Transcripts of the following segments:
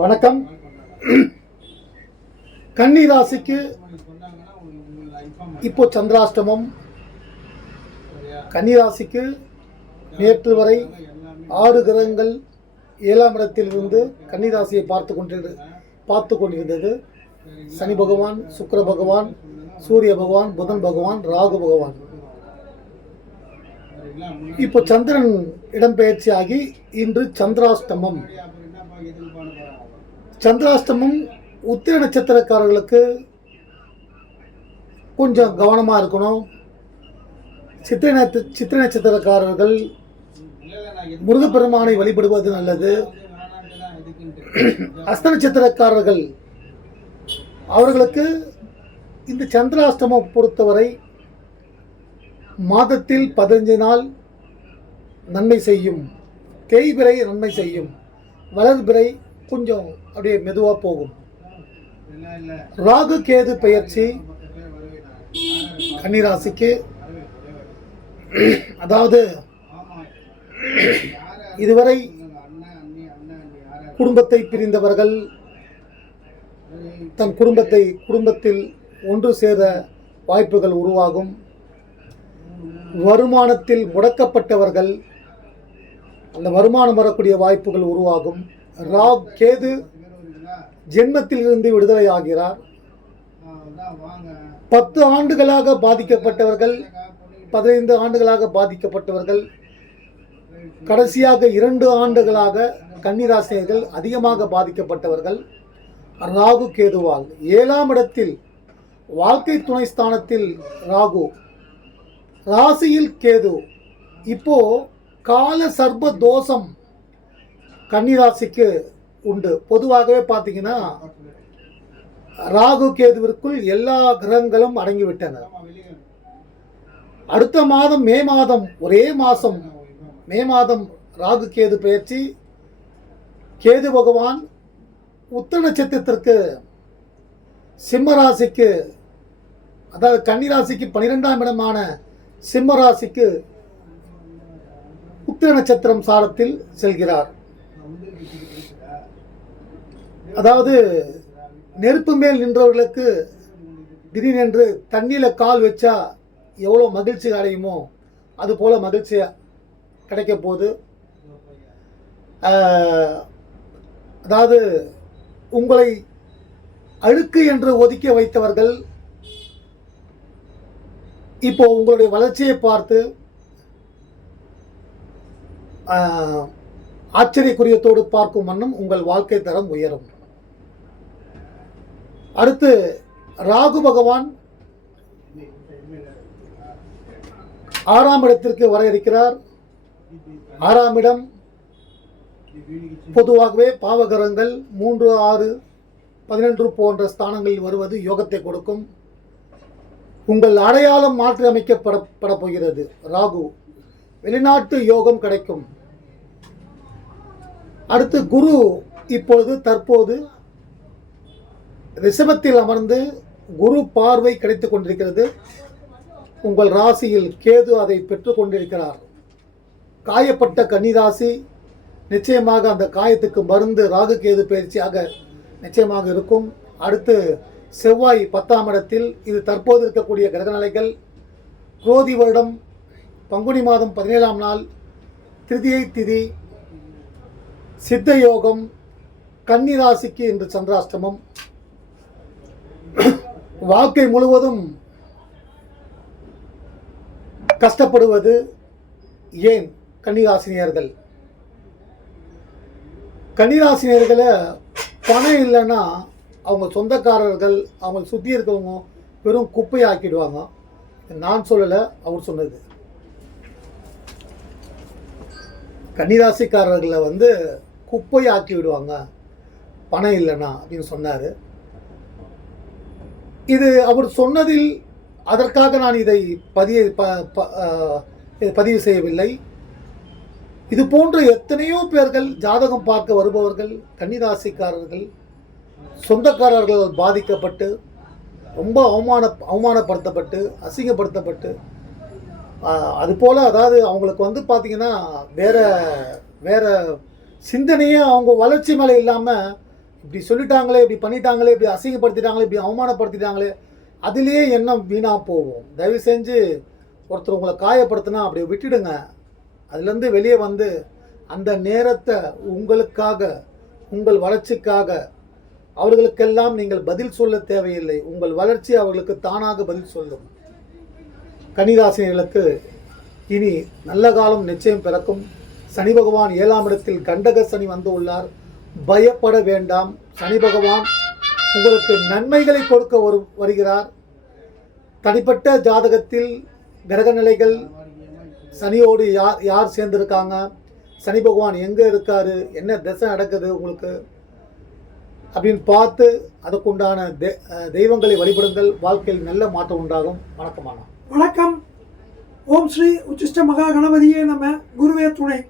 வணக்கம். கன்னி ராசிக்கு இப்போ சந்திராஷ்டமம். கன்னி ராசிக்கு நேற்று வரை ஆறு கிரகங்கள் ஏழாம் இடத்தில் இருந்து கன்னி ராசியை பார்த்து கொண்டிரு பார்த்து கொண்டிருந்தது. சனி பகவான் சுக்கர பகவான் சூரிய பகவான் புதன் பகவான் ராகு பகவான். இப்போ சந்திரன் இடம்பெயர்ச்சி ஆகி இன்று சந்திராஷ்டமம். சந்திராஷ்டமம் உத்திர நட்சத்திரக்காரர்களுக்கு கொஞ்சம் கவனமாக இருக்கணும். சித்திரை நட்ச சித்திரை நட்சத்திரக்காரர்கள் முருகப்பெருமானை வழிபடுவது நல்லது. அஸ்த நட்சத்திரக்காரர்கள் அவர்களுக்கு இந்த சந்திராஷ்டமம் பொறுத்தவரை மாதத்தில் பதினஞ்சு நாள் நன்மை செய்யும். தேய்பிறை நன்மை செய்யும். வளர்பிறை கொஞ்சம் அப்படியே மெதுவாக போகும். ராகு கேது பெயர்ச்சி கன்னிராசிக்கு. அதாவது இதுவரை குடும்பத்தை பிரிந்தவர்கள் தன் குடும்பத்தை குடும்பத்தில் ஒன்று சேர வாய்ப்புகள் உருவாகும். வருமானத்தில் முடக்கப்பட்டவர்கள் அந்த வருமானம் வரக்கூடிய வாய்ப்புகள் உருவாகும். ராக் கேது ஜென்மத்தில் இருந்து விடுதலை ஆகிறார். பத்து ஆண்டுகளாக பாதிக்கப்பட்டவர்கள் பதினைந்து ஆண்டுகளாக பாதிக்கப்பட்டவர்கள் கடைசியாக இரண்டு ஆண்டுகளாக கன்னிராசினியர்கள் அதிகமாக பாதிக்கப்பட்டவர்கள் ராகு கேதுவால். ஏழாம் இடத்தில் வாழ்க்கை துணை ஸ்தானத்தில் ராகு. ராசியில் கேது. இப்போ கால சர்ப தோஷம் கன்னிராசிக்கு உண்டு. பொதுவாகவே பார்த்தீங்கன்னா ராகு கேதுவிற்குள் எல்லா கிரகங்களும் அடங்கிவிட்டன. அடுத்த மாதம் மே மாதம் ஒரே மாதம் மே மாதம் ராகு கேது பயிற்சி கேது பகவான் உத்த நட்சத்திரத்திற்கு சிம்ம ராசிக்கு அதாவது கன்னிராசிக்கு பன்னிரெண்டாம் இடமான சிம்ம ராசிக்கு உத்திர நட்சத்திரம் சாரத்தில் செல்கிறார். அதாவது நெருப்பு மேல் நின்றவர்களுக்கு திடீரென்று தண்ணியில் கால் வச்சா எவ்வளோ மகிழ்ச்சி அடையுமோ அது போல் மகிழ்ச்சியாக கிடைக்க போகுது. அதாவது உங்களை அழுக்கு என்று ஒதுக்கி வைத்தவர்கள் இப்போ உங்களுடைய வளர்ச்சியை பார்த்து ஆச்சரியக்குரியத்தோடு பார்க்கும் வண்ணம் உங்கள் வாழ்க்கை தரம் உயரும். அடுத்து ராகு பகவான் ஆறாம் இடத்திற்கு வர இருக்கிறார். ஆறாம் இடம் பொதுவாகவே பாவகரங்கள் மூன்று ஆறு பதினொன்று போன்ற ஸ்தானங்களில் வருவது யோகத்தை கொடுக்கும். உங்கள் அடையாளம் மாற்றி அமைக்கப்பட போகிறது. ராகு வெளிநாட்டு யோகம் கிடைக்கும். அடுத்து குரு இப்பொழுது தற்போது ரிஷபத்தில் அமர்ந்து குரு பார்வை கிடைத்துக் கொண்டிருக்கிறது. உங்கள் ராசியில் கேது அதை பெற்றுக் கொண்டிருக்கிறார். காயப்பட்ட கன்னிராசி நிச்சயமாக அந்த காயத்துக்கு மருந்து ராகு கேது பயிற்சியாக நிச்சயமாக இருக்கும். அடுத்து செவ்வாய் பத்தாம் இடத்தில் இது தற்போது இருக்கக்கூடிய கிரகநிலைகள். குரோதி வருடம் பங்குனி மாதம் பதினேழாம் நாள் திருதியை திதி சித்த யோகம் கன்னிராசிக்கு இன்று சந்திராஷ்டமம். வாழ்க்கை முழுவதும் கஷ்டப்படுவது ஏன் கன்னிராசினியர்கள்? கன்னிராசினியர்களை பணம் இல்லைன்னா அவங்க சொந்தக்காரர்கள் அவங்க சுற்றி இருக்கவங்க வெறும் குப்பையாக்கிடுவாங்க. நான் சொல்லலை அவர் சொன்னது. கன்னிராசிக்காரர்களை வந்து குப்பையாக்கி விடுவாங்க பணம் இல்லைன்னா அப்படின்னு சொன்னார். இது அவர் சொன்னதில் அதற்காக நான் இதை பதிய ப பதிவு செய்யவில்லை. இது போன்ற எத்தனையோ பேர்கள் ஜாதகம் பார்க்க வருபவர்கள் கன்னிராசிக்காரர்கள் சொந்தக்காரர்கள் பாதிக்கப்பட்டு ரொம்ப அவமான அவமானப்படுத்தப்பட்டு அசிங்கப்படுத்தப்பட்டு அதுபோல் அதாவது அவங்களுக்கு வந்து பார்த்திங்கன்னா வேற வேற சிந்தனையே அவங்க வளர்ச்சி மேலே இல்லாமல் இப்படி சொல்லிட்டாங்களே இப்படி பண்ணிட்டாங்களே இப்படி அசிங்கப்படுத்திட்டாங்களே இப்படி அவமானப்படுத்திட்டாங்களே அதுலேயே எண்ணம் வீணாக போகும். தயவு செஞ்சு ஒருத்தர் உங்களை காயப்படுத்தினா அப்படி விட்டுடுங்க. அதுலேருந்து வெளியே வந்து அந்த நேரத்தை உங்களுக்காக உங்கள் வளர்ச்சிக்காக அவர்களுக்கெல்லாம் நீங்கள் பதில் சொல்ல தேவையில்லை. உங்கள் வளர்ச்சி அவர்களுக்கு தானாக பதில் சொல்லும். கன்னிராசினிகளுக்கு இனி நல்ல காலம் நிச்சயம் பிறக்கும். சனி பகவான் ஏழாம் இடத்தில் கண்டக சனி வந்து உள்ளார். பயப்பட வேண்டாம். சனி பகவான் உங்களுக்கு நன்மைகளை கொடுக்க வரு வருகிறார். தனிப்பட்ட ஜாதகத்தில் கிரக நிலைகள் சனியோடு யார் யார் சேர்ந்துருக்காங்க? சனி பகவான் எங்கே இருக்காரு? என்ன திசை நடக்குது உங்களுக்கு? அப்படின்னு பார்த்து அதுக்குண்டான தெ- தெய்வங்களை வழிபடுங்கள். வாழ்க்கையில் நல்ல மாற்றம் உண்டாகும். வணக்கமான வணக்கம். ஓம் ஸ்ரீ உச்சிஷ்ட மகா கணபதியே நம்ம குருவே துணை.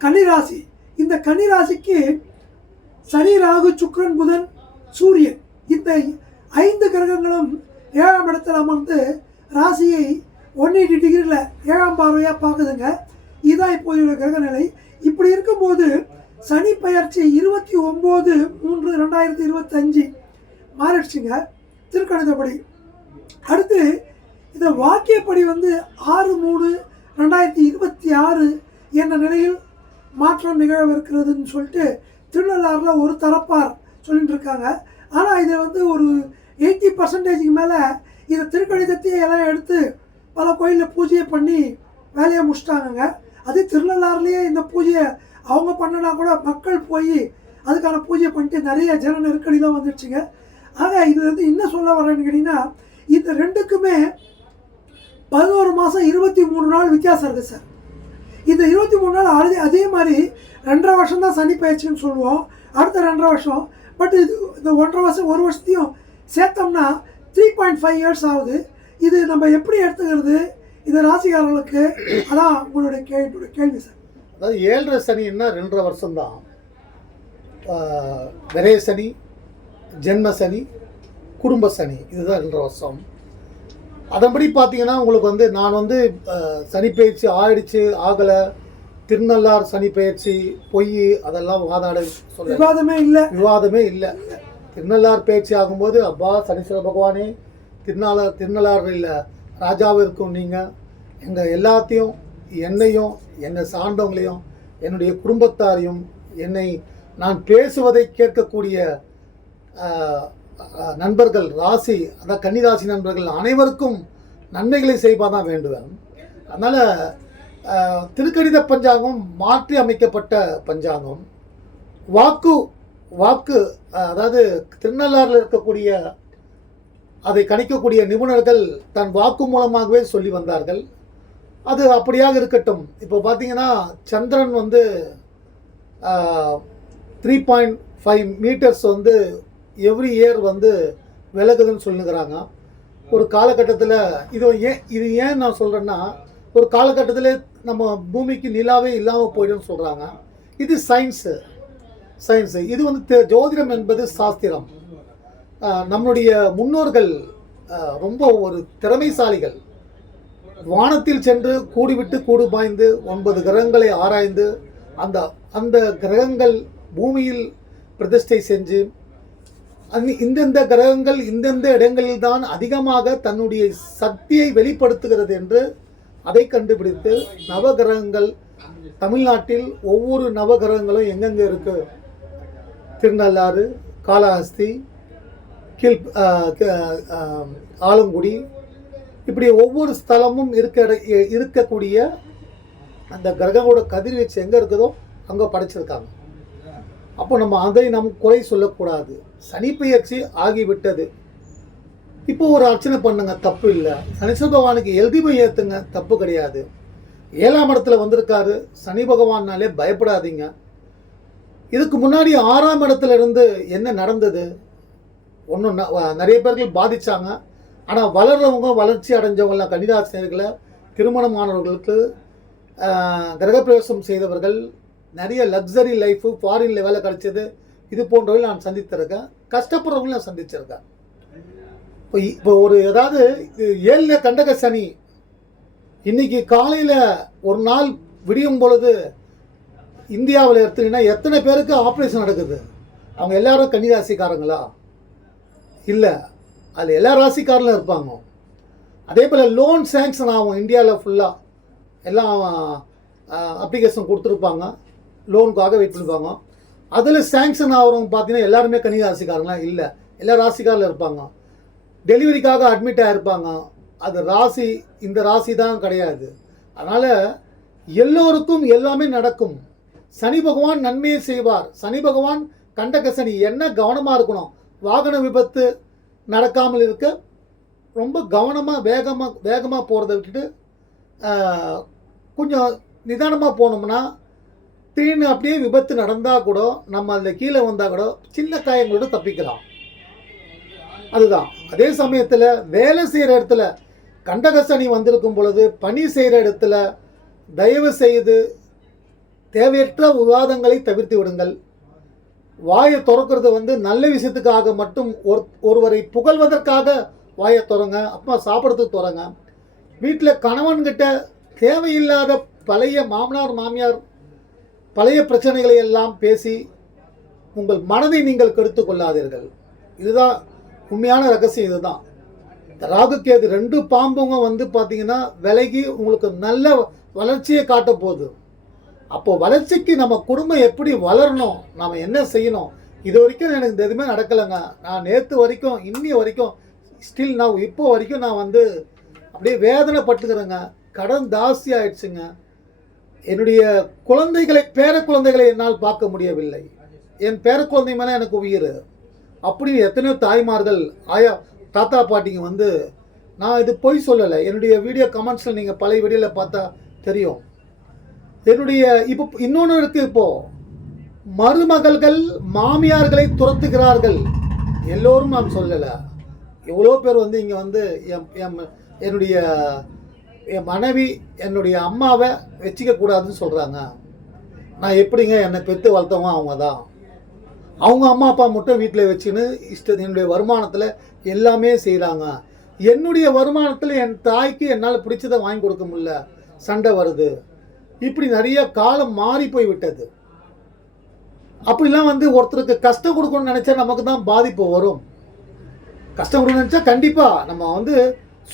கன்னிராசி. இந்த கன்னிராசிக்கு சனி ராகு சுக்ரன் புதன் சூரியன். இந்த ஐந்து கிரகங்களும் ஏழாம் இடத்துல அமர்ந்து ராசியை ஒன் எயிட்டி டிகிரியில் ஏழாம் பார்வையாக பார்க்குதுங்க. இதுதான் இப்போதைய கிரக நிலை இப்படி இருக்கும்போது சனி பயிற்சி இருபத்தி ஒம்பது மூன்று ரெண்டாயிரத்தி இருபத்தஞ்சு மாறிடுச்சுங்க. திருக்கணிதப்படி. அடுத்து இந்த வாக்கியப்படி வந்து ஆறு மூணு ரெண்டாயிரத்தி இருபத்தி ஆறு என்ற நிலையில் மாற்றம் நிகழவிருக்கிறதுன்னு சொல்லிட்டு திருநள்ளாறில் ஒரு தரப்பார் சொல்லிட்டு இருக்காங்க ஆனால் இதை வந்து ஒரு எயிட்டி பர்சன்டேஜுக்கு மேலே இதை திருக்கணிதத்தையே எல்லாம் எடுத்து பல கோயிலில் பூஜையை பண்ணி வேலையை முடிச்சிட்டாங்கங்க. அது திருநள்ளாறுலேயே இந்த பூஜையை அவங்க பண்ணனா கூட மக்கள் போய் அதுக்கான பூஜை பண்ணிட்டு நிறைய ஜன நெருக்கடி தான் வந்துடுச்சுங்க ஆக இது வந்து என்ன சொல்ல வரேன்னு கேட்டிங்கன்னா இந்த ரெண்டுக்குமே பதினோரு மாதம் இருபத்தி மூணு நாள் வித்தியாசம் இருக்குது சார். இந்த இருபத்தி மூணு நாள் அதே அதே மாதிரி ரெண்டரை வருஷம் தான் சனி பயிற்சின்னு சொல்லுவோம். அடுத்த ரெண்டரை வருஷம். பட் இது இந்த ஒன்றரை வருஷம் ஒரு வருஷத்தையும் சேர்த்தோம்னா த்ரீ பாயிண்ட் ஃபைவ் இயர்ஸ் ஆகுது. இது நம்ம எப்படி எடுத்துக்கிறது? இது ராசிக்காரர்களுக்கு அதான் உங்களுடைய கேள்வி கேள்வி சார். அதாவது ஏழரை சனின்னா ரெண்டரை வருஷம்தான். விரைய சனி ஜென்ம சனி குடும்ப சனி. இதுதான் ரெண்டரை வருஷம். அதன்படி பார்த்தீங்கன்னா உங்களுக்கு வந்து நான் வந்து அஹ், சனி பயிற்சி ஆயிடுச்சு ஆகலை. திருநள்ளார் சனி பயிற்சி பொய் அதெல்லாம் வாதாட சொல்ல விவாதமே இல்லை. விவாதமே இல்லை. திருநள்ளார் பேச்சு ஆகும்போது அப்பா சனீஸ்வர பகவானே திருநாளார் திருநள்ளாறு இல்லை. ராஜாவிற்கும் நீங்கள் எங்கள் எல்லாத்தையும் என்னையும் என்னை சார்ந்தவங்களையும் என்னுடைய குடும்பத்தாரையும் என்னை நான் பேசுவதை கேட்கக்கூடிய நண்பர்கள் ராசி அந்த கன்னிராசி நண்பர்கள் அனைவருக்கும் நன்மைகளை செய்வாதான் வேண்டுவேன் அதனால் திருக்கணித பஞ்சாங்கம் மாற்றி அமைக்கப்பட்ட பஞ்சாங்கம். வாக்கு வாக்கு அதாவது திருநள்ளாறில் இருக்கக்கூடிய அதை கணிக்கக்கூடிய நிபுணர்கள் தன் வாக்கு மூலமாகவே சொல்லி வந்தார்கள். அது அப்படியாக இருக்கட்டும். இப்போ பார்த்தீங்கன்னா சந்திரன் வந்து த்ரீ பாயிண்ட் ஃபைவ் மீட்டர்ஸ் வந்து எவ்ரி இயர் வந்து விலகுதுன்னு சொல்லுங்கிறாங்க ஒரு காலகட்டத்தில் இது ஏன் இது ஏன் நான் சொல்கிறேன்னா ஒரு காலகட்டத்தில் நம்ம பூமிக்கு நிலாவே இல்லாமல் போயிடும்னு சொல்கிறாங்க இது சயின்ஸு சயின்ஸு இது வந்து ஜோதிடம் என்பது சாஸ்திரம். நம்மளுடைய நம்முடைய முன்னோர்கள் ரொம்ப ஒரு திறமைசாலிகள். வானத்தில் சென்று கூடிவிட்டு கூடு பாய்ந்து ஒன்பது கிரகங்களை ஆராய்ந்து அந்த அந்த கிரகங்கள் பூமியில் பிரதிஷ்டை செஞ்சு அந்த இந்தந்த கிரகங்கள் இந்தந்த இடங்களில் தான் அதிகமாக தன்னுடைய சக்தியை வெளிப்படுத்துகிறது என்று அதை கண்டுபிடித்து நவகிரகங்கள் தமிழ்நாட்டில் ஒவ்வொரு நவகிரகங்களும் எங்கெங்கே இருக்கு? திருநள்ளாறு காளஹஸ்தி கீழ் ஆலங்குடி இப்படி ஒவ்வொரு ஸ்தலமும் இருக்க இட- இருக்கக்கூடிய அந்த கிரகங்களோட கதிர்வீச்சு எங்கே இருக்குதோ அங்கே படைச்சிருக்காங்க. அப்போ நம்ம அதை நம் குறை சொல்லக்கூடாது. சனிப்பெயர்ச்சி ஆகிவிட்டது. இப்போ ஒரு அர்ச்சனை பண்ணுங்க தப்பு இல்லை. சனீஸ்வர பகவானுக்கு எழுதிமை ஏற்றுங்க தப்பு கிடையாது. ஏழாம் இடத்துல வந்திருக்காரு சனி பகவான்னாலே பயப்படாதீங்க. இதுக்கு முன்னாடி ஆறாம் இடத்துல இருந்து என்ன நடந்தது? ஒன்றும் நிறைய பேர்கள் பாதித்தாங்க ஆனால் வளர்றவங்க வளர்ச்சி அடைஞ்சவங்களாம் கன்னிராசினியர்களை திருமணமானவர்களுக்கு ஆஹ், கிரகப்பிரவேசம் செய்தவர்கள் நிறைய லக்ஸரி லைஃபு ஃபாரின்ல வேலை கிடைச்சது. இது போன்றவை நான் சந்தித்திருக்கேன். கஷ்டப்படுறவங்களும் நான் சந்திச்சிருக்கேன். இப்போ இப்போ ஒரு ஏதாவது ஏழில் கண்டக சனி இன்னைக்கு காலையில் ஒரு நாள் விடியும் பொழுது இந்தியாவில் எடுத்தீங்கன்னா எத்தனை பேருக்கு ஆப்ரேஷன் நடக்குது? அவங்க எல்லாரும் கன்னிராசிக்காரங்களா? இல்லை. அதில் எல்லா ராசிக்காரிலும் இருப்பாங்க. அதே போல் லோன் சேங்ஷன் ஆகும் இந்தியாவில் ஃபுல்லாக எல்லாம் அப்ளிகேஷன் கொடுத்துருப்பாங்க. லோனுக்காக வெயிட் பண்ணிருப்பாங்க அதில் சேங்ஷன் ஆகிறவங்க பார்த்தீங்கன்னா எல்லாருமே கன்னி ராசிக்காரங்களாம் இல்லை. எல்லா ராசிக்காரில் இருப்பாங்க. டெலிவரிக்காக அட்மிட் ஆகிருப்பாங்க அது ராசி இந்த ராசி தான் கிடையாது. அதனால் எல்லோருக்கும் எல்லாமே நடக்கும். சனி பகவான் நன்மையை செய்வார். சனி பகவான் கண்டக சனி. என்ன கவனமாக இருக்கணும்? வாகன விபத்து நடக்காமல் இருக்க ரொம்ப கவனமாக வேகமாக வேகமாக போகிறத விட்டுட்டு கொஞ்சம் நிதானமாக போனோம்னா திடீர்னு அப்படியே விபத்து நடந்தால் கூட நம்ம அதில் கீழே வந்தால் கூட சின்ன காயங்களோட தப்பிக்கலாம். அதுதான். அதே சமயத்தில் வேலை செய்கிற இடத்துல கண்டகசனி வந்திருக்கும் பொழுது பணி செய்கிற இடத்துல தயவு செய்து தேவையற்ற விவாதங்களை தவிர்த்து விடுங்கள். வாயை திறக்கிறது வந்து நல்ல விஷயத்துக்காக மட்டும் ஒரு ஒருவரை புகழ்வதற்காக வாயை திறங்க அப்பா சாப்பிட்றதுக்கு திறங்க. வீட்டில் கணவன்கிட்ட தேவையில்லாத பழைய மாமனார் மாமியார் பழைய பிரச்சனைகளை எல்லாம் பேசி உங்கள் மனதை நீங்கள் கெடுத்து கொள்ளாதீர்கள். இதுதான் உண்மையான ரகசியம் இதுதான். இந்த ராகுக்கேது ரெண்டு பாம்புங்க வந்து பார்த்தீங்கன்னா விலகி உங்களுக்கு நல்ல வளர்ச்சியை காட்ட போகுது. அப்போது வளர்ச்சிக்கு நம்ம குடும்பம் எப்படி வளரணும்? நாம் என்ன செய்யணும்? இது வரைக்கும் எனக்கு இந்த எதுவுமே நடக்கலைங்க. நான் நேற்று வரைக்கும் இன்னி வரைக்கும் ஸ்டில் நான் இப்போ வரைக்கும் நான் வந்து அப்படியே வேதனைப்பட்டுக்கிறேங்க. கடன் ஜாஸ்தி ஆயிடுச்சுங்க. என்னுடைய குழந்தைகளை பேர குழந்தைகளை என்னால் பார்க்க முடியவில்லை. என் பேர குழந்தை மேலே எனக்கு உயிர். அப்படி எத்தனையோ தாய்மார்கள் ஆயா தாத்தா பாட்டிங்க வந்து நான் இது பொய் சொல்லலை. என்னுடைய வீடியோ கமெண்ட்ஸில் நீங்கள் பழைய வீடியோவில் பார்த்தா தெரியும். என்னுடைய இப்போ இன்னொன்று இருக்குது இப்போது மருமகள்கள் மாமியார்களை துரத்துகிறார்கள். எல்லோரும் நான் சொல்லலை. எவ்வளோ பேர் வந்து இங்கே வந்து என் என்னுடைய என் மனைவி என்னுடைய அம்மாவை வச்சிக்கக்கூடாதுன்னு சொல்கிறாங்க நான் எப்படிங்க என்னை பெற்று வளர்த்தவங்க அவங்க தான்? அவங்க அம்மா அப்பா மட்டும் வீட்டில் வச்சுன்னு இஷ்ட என்னுடைய வருமானத்தில் எல்லாமே செய்கிறாங்க என்னுடைய வருமானத்தில் என் தாய்க்கு என்னால் பிடிச்சதை வாங்கி கொடுக்க முடியல. சண்டை வருது. இப்படி நிறைய காலம் மாறி போய் விட்டது. அப்படிலாம் வந்து ஒருத்தருக்கு கஷ்டம் கொடுக்கணும்னு நினச்சா நமக்கு தான் பாதிப்பு வரும். கஷ்டம் கொடுக்கணும்னு நினச்சா கண்டிப்பாக நம்ம வந்து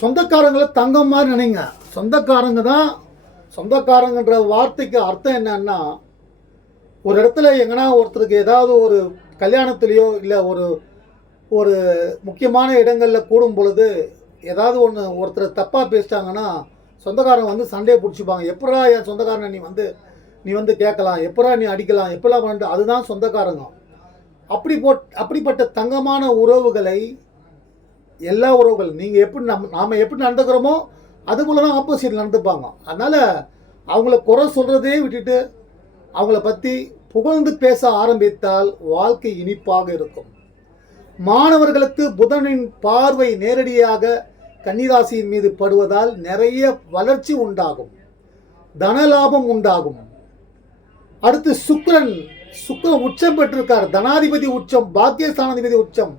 சொந்தக்காரங்களை தங்கம் மாதிரி நினைங்க. சொந்தக்காரங்க தான் சொந்தக்காரங்கன்ற வார்த்தைக்கு அர்த்தம் என்னன்னா ஒரு இடத்துல எங்கன்னா ஒருத்தருக்கு ஏதாவது ஒரு கல்யாணத்துலேயோ இல்லை ஒரு ஒரு முக்கியமான இடங்களில் கூடும் பொழுது ஏதாவது ஒன்று ஒருத்தர் தப்பாக பேசிட்டாங்கன்னா சொந்தக்காரங்க வந்து சண்டையை பிடிச்சிப்பாங்க. எப்படா என் சொந்தக்காரனை நீ வந்து நீ வந்து கேட்கலாம்? எப்படா நீ அடிக்கலாம்? எப்பெல்லாம் பண்ணிட்டு அதுதான் சொந்தக்காரங்க அப்படி போட் அப்படிப்பட்ட தங்கமான உறவுகளை எல்லா உறவுகள் நீங்கள் எப்படி நம் நாம் எப்படி நடந்துக்கிறோமோ அது போல தான் ஆப்போசிட் நடந்துப்பாங்க. அதனால் அவங்கள குறை சொல்கிறதே விட்டுட்டு அவங்கள பற்றி புகழ்ந்து பேச ஆரம்பித்தால் வாழ்க்கை இனிப்பாக இருக்கும். மாணவர்களுக்கு புதனின் பார்வை நேரடியாக கன்னிராசியின் மீது படுவதால் நிறைய வளர்ச்சி உண்டாகும். தனலாபம் உண்டாகும். அடுத்து சுக்கரன் சுக்கரன் உச்சம் பெற்றிருக்கார். தனாதிபதி உச்சம் பாக்கியஸ்தானாதிபதி உச்சம்.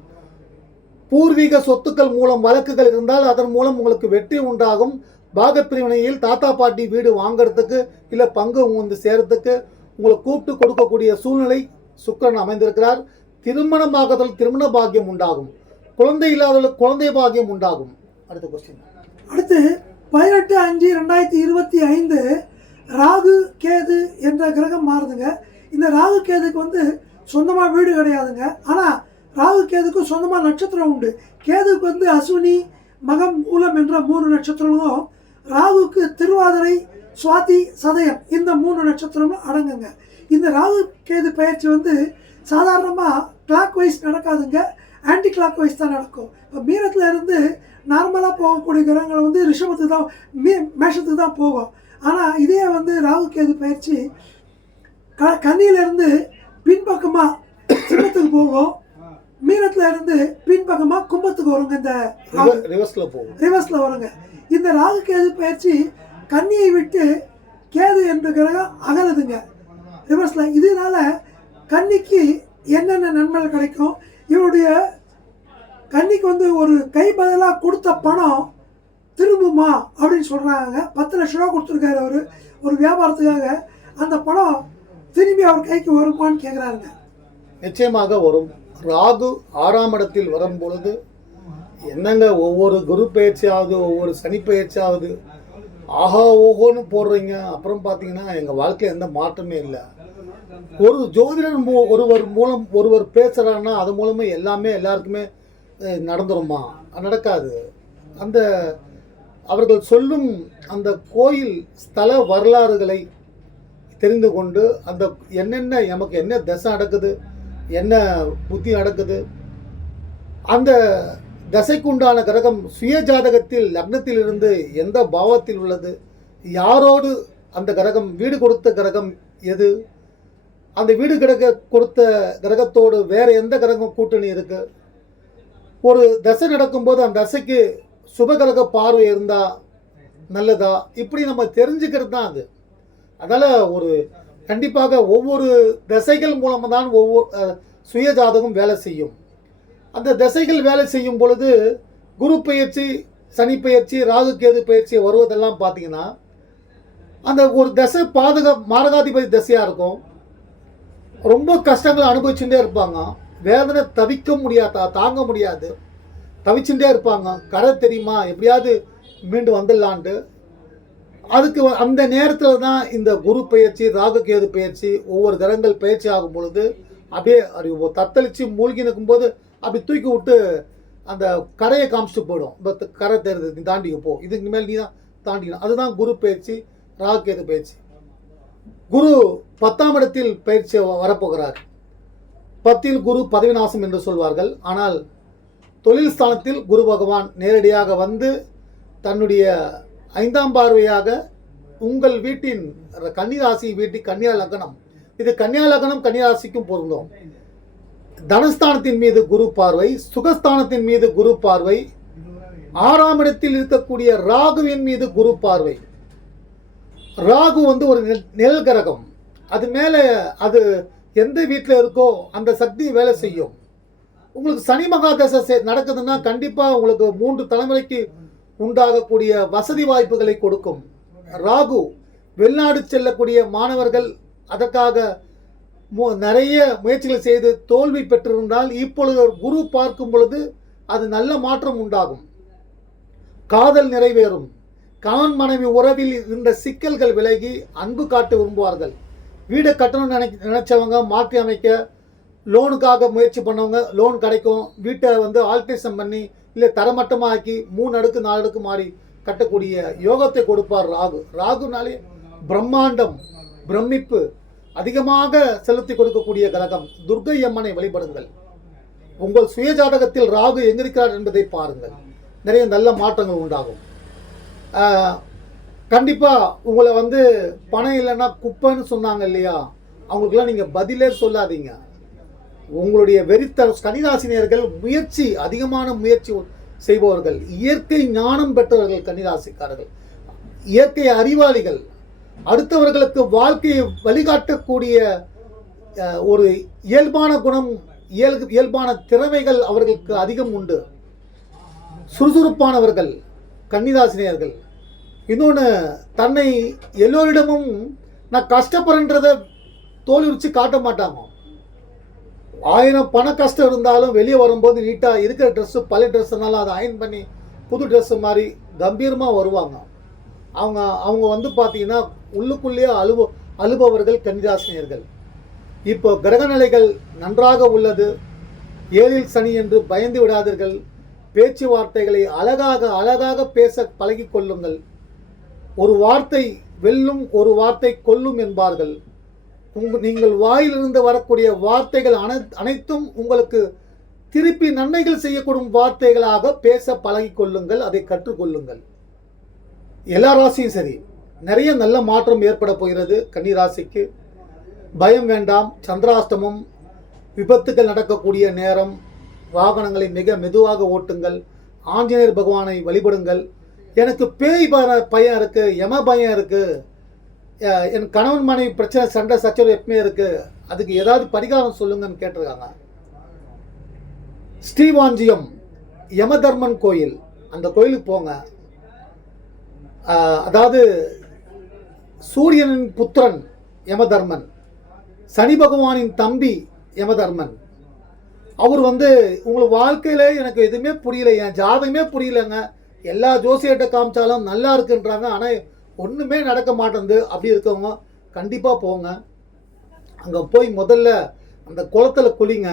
பூர்வீக சொத்துக்கள் மூலம் வழக்குகள் இருந்தால் அதன் மூலம் உங்களுக்கு வெற்றி உண்டாகும். பாகப்பிரிவினையில் தாத்தா பாட்டி வீடு வாங்குறதுக்கு இல்லை பங்கு வந்து சேரத்துக்கு உங்களை கூப்பிட்டு கொடுக்கக்கூடிய சூழ்நிலை சுக்கிரன் அமைந்திருக்கிறார். திருமணமாகதல் திருமண பாக்கியம் உண்டாகும். குழந்தை இல்லாதவர்களுக்கு குழந்தை பாக்கியம் உண்டாகும். அடுத்த கொஸ்டின் அடுத்து பதினெட்டு அஞ்சு ரெண்டாயிரத்தி இருபத்தி ஐந்து ராகு கேது என்ற கிரகம் மாறுதுங்க. இந்த ராகு கேதுக்கு வந்து சொந்தமாக வீடு கிடையாதுங்க. ஆனால் ராகு கேதுக்கும் சொந்தமாக நட்சத்திரம் உண்டு. கேதுக்கு வந்து அஸ்வினி மகம் மூலம் என்ற மூணு நட்சத்திரங்களும் ராகுக்கு திருவாதிரை சுவாதி சதயம் இந்த மூணு நட்சத்திரமும் அடங்குங்க. இந்த ராகு கேது பயிற்சி வந்து சாதாரணமாக கிளாக் வைஸ் நடக்காதுங்க. ஆன்டி கிளாக் வைஸ் தான் நடக்கும். இப்போ மீனத்தில் இருந்து நார்மலாக போகக்கூடிய கிரகங்கள் வந்து ரிஷபத்துக்கு தான் மீ மேஷத்துக்கு தான் போகும். ஆனால் இதே வந்து ராகு கேது பயிற்சி க கன்னியிலேருந்து பின்பக்கமாக சிம்மத்துக்கு போகும். மீனத்தில் இருந்து பின்பக்கமாக கும்பத்துக்கு வருங்க இந்த ரிவர்ஸில் போகும். ரிவர்ஸில் வருங்க. இந்த ராகு கேது பயிற்சி கன்னியை விட்டு கேது என்ற கிரகம் அகலுதுங்க. ரிவர்ஸில் இதனால கன்னிக்கு என்னென்ன நன்மைகள் கிடைக்கும்? இவருடைய கன்னிக்கு வந்து ஒரு கை பதிலாக கொடுத்த பணம் திரும்புமா அப்படின்னு சொல்கிறாங்க பத்து லட்ச ரூபா கொடுத்துருக்காரு அவர். ஒரு வியாபாரத்துக்காக அந்த பணம் திரும்பி அவர் கைக்கு வருமான்னு கேட்குறாருங்க நிச்சயமாக வரும். ராகு ஆறாம் இடத்தில் வரும் பொழுது என்னங்க ஒவ்வொரு குரு பயிற்சியாவது ஒவ்வொரு சனி பயிற்சியாவது ஆஹா ஓஹோன்னு போடுறீங்க. அப்புறம் பார்த்தீங்கன்னா எங்கள் வாழ்க்கையில் எந்த மாற்றமே இல்லை. ஒரு ஜோதிடர் மூ- ஒருவர் மூலம் ஒருவர் பேசுகிறாங்கன்னா அது மூலமாக எல்லாமே எல்லாருக்குமே நடந்துருமா? நடக்காது. அந்த அவர்கள் சொல்லும் அந்த கோயில் ஸ்தல வரலாறுகளை தெரிந்து கொண்டு அந்த என்னென்ன நமக்கு என்ன தசை நடக்குது என்ன புத்தி நடக்குது அந்த தசைக்குண்டான கிரகம் சுய ஜாதகத்தில் லக்னத்தில் இருந்து எந்த பாவத்தில் உள்ளது? யாரோடு அந்த கிரகம் வீடு கொடுத்த கிரகம் எது? அந்த வீடு கிரக கொடுத்த கிரகத்தோடு வேறு எந்த கிரகம் கூட்டணி இருக்கு? ஒரு தசை நடக்கும்போது அந்த தசைக்கு சுபகிரக பார்வை இருந்தால் நல்லதா? இப்படி நம்ம தெரிஞ்சுக்கிறது தான் அது. அதனால் ஒரு கண்டிப்பாக ஒவ்வொரு தசைகள் மூலமாக தான் ஒவ்வொரு சுய ஜாதகம் வேலை செய்யும். அந்த திசைகள் வேலை செய்யும் பொழுது குரு பயிற்சி சனி பயிற்சி ராகு கேது பயிற்சி வருவதெல்லாம் பார்த்தீங்கன்னா அந்த ஒரு தசை பாதக மாரகாதிபதி தசையாக இருக்கும். ரொம்ப கஷ்டங்களை அனுபவிச்சுட்டே இருப்பாங்க. வேதனை தவிக்க முடியாதா தாங்க முடியாது. தவிச்சுட்டே இருப்பாங்க. கரை தெரியுமா? எப்படியாவது மீண்டு வந்துடலான்ட்டு. அதுக்கு வ- அந்த நேரத்தில் தான் இந்த குரு பயிற்சி ராகு கேது பயிற்சி ஒவ்வொரு கிரகங்கள் பயிற்சி ஆகும் பொழுது அப்படியே அது தத்தளித்து தத்தளிச்சு மூழ்கி நிற்கும்போது அப்படி தூக்கி விட்டு அந்த கரையை காமிச்சிட்டு போயிடும். இப்போ கரை தெரியுது நீ தாண்டிக்க போ. இதுக்கு மேல் நீ தான் தாண்டிக்கணும். அதுதான் குரு பயிற்சி ராகு கேது பயிற்சி குரு பத்தாம் இடத்தில் பயிற்சி வ- வரப்போகிறார். பத்தில் குரு பதவிநாசம் என்று சொல்வார்கள். ஆனால் தொழில் ஸ்தானத்தில் குரு பகவான் நேரடியாக வந்து தன்னுடைய ஐந்தாம் பார்வையாக உங்கள் வீட்டின் கன்னிராசி வீட்டில் கன்னியா லக்னம். இது கன்னியா லக்னம் கன்னிராசிக்கும் பொருந்தும். தனஸ்தானத்தின் மீது குரு பார்வை சுகஸ்தானத்தின் மீது குரு பார்வை ஆறாம் இடத்தில் இருக்கக்கூடிய ராகுவின் மீது குரு பார்வை. ராகு வந்து ஒரு நெல்- நிழல் கிரகம். அது மேலே அது எந்த வீட்டில் இருக்கோ அந்த சக்தி வேலை செய்யும். உங்களுக்கு சனி மகா தசை செ- நடக்குதுன்னா கண்டிப்பாக உங்களுக்கு மூன்று தலைமுறைக்கு உண்டாகக்கூடிய வசதி வாய்ப்புகளை கொடுக்கும். ராகு வெளிநாடு செல்லக்கூடிய மாணவர்கள் அதற்காக மு- நிறைய முயற்சிகள் செய்து தோல்வி பெற்றிருந்தால் இப்பொழுது குரு பார்க்கும் பொழுது அது நல்ல மாற்றம் உண்டாகும். காதல் நிறைவேறும். கணவன் மனைவி உறவில் இருந்த சிக்கல்கள் விலகி அன்பு காட்ட விரும்புவார்கள். வீடு கட்டணம் நினை நினைச்சவங்க மாற்றி அமைக்க லோனுக்காக முயற்சி பண்ணவங்க லோன் கிடைக்கும். வீட்டை வந்து ஆல்ட்ரேஷன் பண்ணி இல்லை தரமட்டமாக்கி மூணு அடுக்கு நாலு அடுக்கு மாறி கட்டக்கூடிய யோகத்தை கொடுப்பார் ராகு. ராகுனாலே பிரம்மாண்டம் பிரமிப்பு அதிகமாக செலுத்தி கொடுக்கக்கூடிய கிரகம். துர்க்கை அம்மனை வழிபடுங்கள். உங்கள் சுய ஜாதகத்தில் ராகு எங்கிருக்கிறார் என்பதை பாருங்கள். நிறைய நல்ல மாற்றங்கள் உண்டாகும். கண்டிப்பாக உங்களை வந்து பணம் இல்லைன்னா குப்பைன்னு சொன்னாங்க இல்லையா? அவங்களுக்கெல்லாம் நீங்கள் பதிலே சொல்லாதீங்க. உங்களுடைய வெறித்த கன்னிராசினியர்கள் முயற்சி அதிகமான முயற்சி செய்பவர்கள் இயற்கை ஞானம் பெற்றவர்கள் கன்னிராசிக்காரர்கள். இயற்கை அறிவாளிகள் அடுத்தவர்களுக்கு வாழ்க்கையை வழிகாட்டக்கூடிய ஒரு இயல்பான குணம் இயல் இயல்பான திறமைகள் அவர்களுக்கு அதிகம் உண்டு. சுறுசுறுப்பானவர்கள் கன்னிராசினியர்கள். இன்னொன்று தன்னை எல்லோரிடமும் நான் கஷ்டப்படுறத தோல் உரிச்சு காட்ட மாட்டாங்க ஆயிரம் பண கஷ்டம் இருந்தாலும் வெளியே வரும்போது நீட்டாக இருக்கிற ட்ரெஸ்ஸு பழைய ட்ரெஸ்ஸுனாலும் அதை அயன் பண்ணி புது ட்ரெஸ்ஸு மாதிரி கம்பீரமாக வருவாங்க. அவங்க அவங்க வந்து பார்த்தீங்கன்னா உள்ளுக்குள்ளேயே அழுவ அழுபவர்கள் கன்னிராசினியர்கள். இப்போ கிரகநிலைகள் நன்றாக உள்ளது. ஏழில் சனி என்று பயந்து விடாதீர்கள். பேச்சுவார்த்தைகளை அழகாக அழகாக பேச பழகிக் கொள்ளுங்கள். ஒரு வார்த்தை வெல்லும் ஒரு வார்த்தை கொல்லும் என்பார்கள். உங்க நீங்கள் வாயிலிருந்து வரக்கூடிய வார்த்தைகள் அனை அனைத்தும் உங்களுக்கு திருப்பி நன்மைகள் செய்யக்கூடும் வார்த்தைகளாக பேச பழகி கொள்ளுங்கள் அதை கற்றுக்கொள்ளுங்கள். எல்லா ராசியும் சரி நிறைய நல்ல மாற்றம் ஏற்பட போகிறது கன்னி ராசிக்கு பயம் வேண்டாம் சந்திராஷ்டமம் விபத்துகள் நடக்கக்கூடிய நேரம் வாகனங்களை மிக மெதுவாக ஓட்டுங்கள் ஆஞ்சநேயர் பகவானை வழிபடுங்கள். எனக்கு பேய் பயம் இருக்குது யம பயம் இருக்குது என் கணவன் மனைவி பிரச்சனை சண்டை சச்சரவு எப்பவுமே இருக்கு. அதுக்கு ஏதாவது பரிகாரம் சொல்லுங்கன்னு கேட்டிருக்காங்க. ஸ்ரீவாஞ்சியம் யமதர்மன் கோயில். அந்த கோயிலுக்கு போங்க. அதாவது சூரியனின் புத்திரன் யமதர்மன் சனி பகவானின் தம்பி யமதர்மன். அவர் வந்து உங்களுக்கு வாழ்க்கையில் எனக்கு எதுவுமே புரியல என் ஜாதகமே புரியலங்க. எல்லா ஜோசியர்கிட்ட காமிச்சாலும் நல்லா இருக்குன்றாங்க. ஆனால் ஒன்றுமே நடக்க மாட்டேங்குது. அப்படி இருக்கவங்க கண்டிப்பாக போங்க. அங்கே போய் முதல்ல அந்த குளத்துல குளிங்க.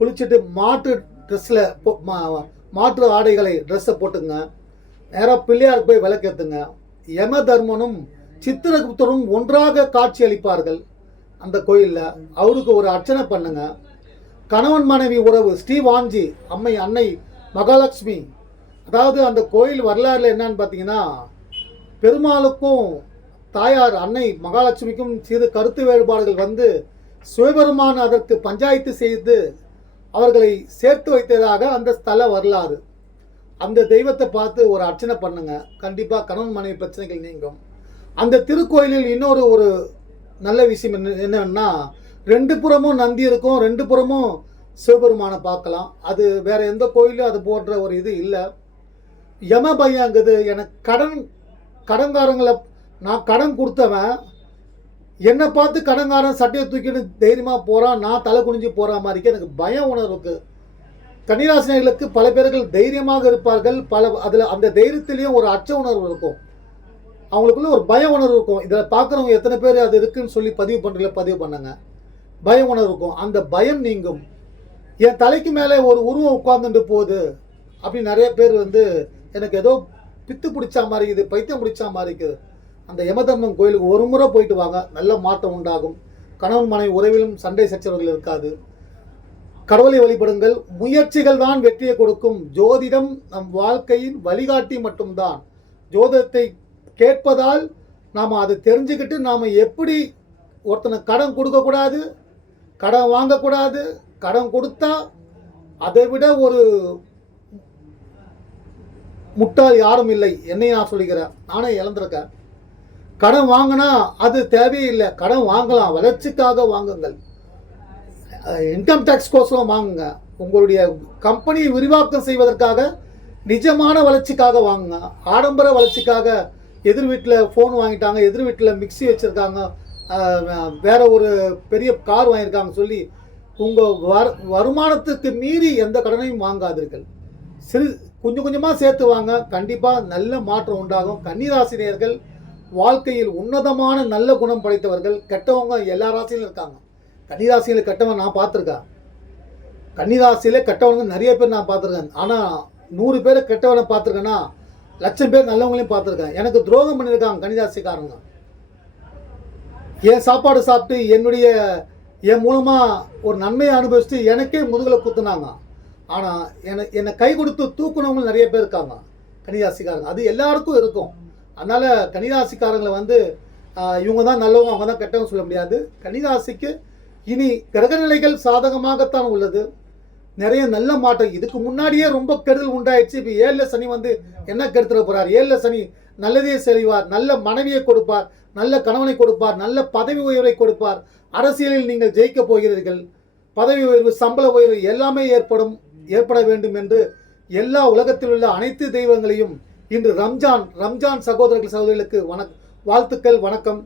குளிச்சுட்டு மாட்டு ட்ரெஸ்ஸில் மாற்று ஆடைகளை ட்ரெஸ்ஸை போட்டுங்க. நேராக பிள்ளையார் போய் விளக்கேற்றுங்க யம தர்மனும் சித்திரகுப்தரும் ஒன்றாக காட்சி அளிப்பார்கள் அந்த கோயிலில். அவருக்கு ஒரு அர்ச்சனை பண்ணுங்க. கணவன் மனைவி உறவு ஸ்ரீவாஞ்சி அம்மை அன்னை மகாலட்சுமி. அதாவது அந்த கோயில் வரலாறுல என்னன்னு பார்த்தீங்கன்னா பெருமாளுக்கும் தாயார் அன்னை மகாலட்சுமிக்கும் சிறு கருத்து வேறுபாடுகள் வந்து சிவபெருமான் அதற்கு பஞ்சாயத்து செய்து அவர்களை சேர்த்து வைத்ததாக அந்த ஸ்தல வரலாறு. அந்த தெய்வத்தை பார்த்து ஒரு அர்ச்சனை பண்ணுங்க. கண்டிப்பாக கணவன் மனைவி பிரச்சனைகள் நீங்கும். அந்த திருக்கோயிலில் இன்னொரு ஒரு நல்ல விஷயம் என்ன என்னன்னா ரெண்டு புறமும் நந்தி இருக்கும் ரெண்டு புறமும் சிவபெருமானை பார்க்கலாம். அது வேற எந்த கோயிலும் அது போன்ற ஒரு இது இல்லை. யம பையங்குது எனக்கு கடன் கடன்காரங்களை நான் கடன் கொடுத்தவன் என்னை பார்த்து கடன்காரன் சட்டையை தூக்கிட்டு தைரியமாக போகிறான் நான் தலை குனிஞ்சு போகிற மாதிரிக்கு எனக்கு பயம் உணர்வுக்கு கன்னிராசினர்களுக்கு பல பேர்கள் தைரியமாக இருப்பார்கள் பல அதில் அந்த தைரியத்திலையும் ஒரு அச்ச உணர்வு இருக்கும். அவங்களுக்குள்ள ஒரு பய உணர்வு இருக்கும். இதில் பார்க்குறவங்க எத்தனை பேர் அது இருக்குன்னு சொல்லி பதிவு பண்ணுறீங்களா பதிவு பண்ணுங்க. பய உணர்வு இருக்கும். அந்த பயம் நீங்கும். என் தலைக்கு மேலே ஒரு உருவம் உட்கார்ந்துட்டு போகுது. அப்படி நிறைய பேர் வந்து எனக்கு ஏதோ பித்து பிடிச்சா மாதிரி இருக்குது பைத்தியம் பிடிச்சா மாதிரி இருக்குது. அந்த யமதர்மன் கோயிலுக்கு ஒரு முறை போயிட்டு வாங்க நல்ல மாற்றம் உண்டாகும். கணவன் மனைவி உறவிலும் சண்டை சச்சரவுகள் இருக்காது. கடவுளை வழிபடுங்கள். முயற்சிகள் தான் வெற்றியை கொடுக்கும். ஜோதிடம் நம் வாழ்க்கையின் வழிகாட்டி மட்டும்தான். ஜோதிடத்தை கேட்பதால் நாம் அதை தெரிஞ்சுக்கிட்டு நாம் எப்படி ஒருத்தனை கடன் கொடுக்கக்கூடாது கடன் வாங்கக்கூடாது கடன் கொடுத்தா அதை விட ஒரு முட்டாள் யாரும் இல்லை. என்னை நான் சொல்லிக்கிறேன் நானே இழந்திருக்கேன் கடன் வாங்கினா அது தேவையில்லை கடன் வாங்கலாம். வளர்ச்சிக்காக வாங்குங்கள். இன்கம் டேக்ஸ் கோசம் வாங்குங்க. உங்களுடைய கம்பெனியை விரிவாக்கம் செய்வதற்காக நிஜமான வளர்ச்சிக்காக வாங்குங்க. ஆடம்பர வளர்ச்சிக்காக எதிர் வீட்டில் ஃபோன் வாங்கிட்டாங்க எதிர் வீட்டில் மிக்ஸி வச்சுருக்காங்க. வேற ஒரு பெரிய கார் வாங்கியிருக்காங்க சொல்லி உங்கள் வர வருமானத்துக்கு மீறி எந்த கடனையும் வாங்காதீர்கள். சிறு கொஞ்சம் கொஞ்சமாக சேர்த்து வாங்க. கண்டிப்பாக நல்ல மாற்றம் உண்டாகும். கன்னிராசினியர்கள் வாழ்க்கையில் உன்னதமான நல்ல குணம் படைத்தவர்கள். கெட்டவங்க எல்லா ராசியிலும் இருக்காங்க. கன்னிராசியில் கெட்டவன் நான் பார்த்துருக்கேன். கன்னிராசியில் கெட்டவங்க நிறைய பேர் நான் பார்த்துருக்கேன். ஆனால் நூறு பேர் கெட்டவனை பார்த்துருக்கேன்னா லட்சம் பேர் நல்லவங்களையும் பார்த்துருக்கேன். எனக்கு துரோகம் பண்ணியிருக்காங்க கன்னிராசிக்காரங்க. என் சாப்பாடு சாப்பிட்டு என்னுடைய என் மூலமாக ஒரு நன்மையை அனுபவிச்சுட்டு எனக்கே முதுகில் குத்துனாங்க. ஆனால் என்னை என்னை கை கொடுத்து தூக்குனவங்க நிறைய பேர் இருக்காங்க. கன்னிராசிக்காரங்க. அது எல்லாருக்கும் இருக்கும். அதனால் கன்னிராசிக்காரங்களை வந்து இவங்க தான் நல்லவங்க அவங்க தான் கெட்டவங்க சொல்ல முடியாது. கன்னிராசிக்கு இனி கிரகநிலைகள் சாதகமாகத்தான் உள்ளது. நிறைய நல்ல மாற்றம். இதுக்கு முன்னாடியே ரொம்ப கெடுதல் உண்டாயிடுச்சு. இப்போ ஏழில் சனி வந்து என்ன கெடுத்துட போகிறார் ஏழில் சனி நல்லதே செய்வார் நல்ல மனைவியை கொடுப்பார் நல்ல கணவனை கொடுப்பார் நல்ல பதவி உயர்வை கொடுப்பார். அரசியலில் நீங்கள் ஜெயிக்க போகிறீர்கள். பதவி உயர்வு சம்பள உயர்வு எல்லாமே ஏற்படும். ஏற்பட வேண்டும் என்று எல்லா உலகத்தில் உள்ள அனைத்து தெய்வங்களையும் இன்று ரம்ஜான் ரம்ஜான் சகோதரர்கள் சகோதரிகளுக்கு வணக் வாழ்த்துக்கள் வணக்கம்.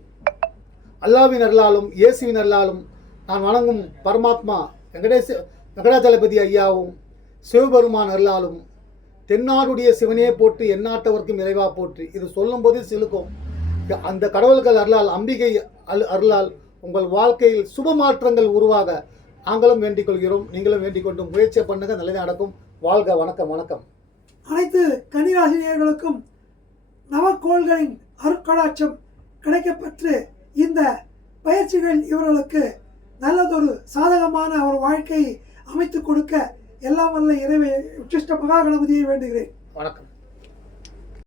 அல்லாவின் அருளாலும் இயேசுவின் அருளாலும் நான் வணங்கும் பரமாத்மா வெங்கடேச வெங்கடாச்சலபதி ஐயாவும் சிவபெருமான் அருளாலும் தென்னாடுடைய சிவனே போற்றி எந்நாட்டவர்க்கும் இறைவா போற்றி. இது சொல்லும்போது சிலுக்கும். அந்த கடவுள்கள் அருளால் அம்பிகை அல் அருளால் உங்கள் வாழ்க்கையில் சுப மாற்றங்கள் உருவாக நாங்களும் வேண்டிக் கொள்கிறோம் நீங்களும் வேண்டிக் கொண்டு முயற்சி பண்ணுங்க நல்லதே நடக்கும். வாழ்க வணக்கம் வணக்கம். அனைத்து கன்னிராசினியர்களுக்கும் நவக்கோள்களின் அருட்கடாட்சம் கிடைக்கப்பெற்று இந்த பயிற்சிகள் இவர்களுக்கு நல்லதொரு சாதகமான ஒரு வாழ்க்கையை அமைத்துக் கொடுக்க எல்லாம் வல்ல இறைவை உச்சிஷ்ட மகா கணபதியை வேண்டுகிறேன். வணக்கம்.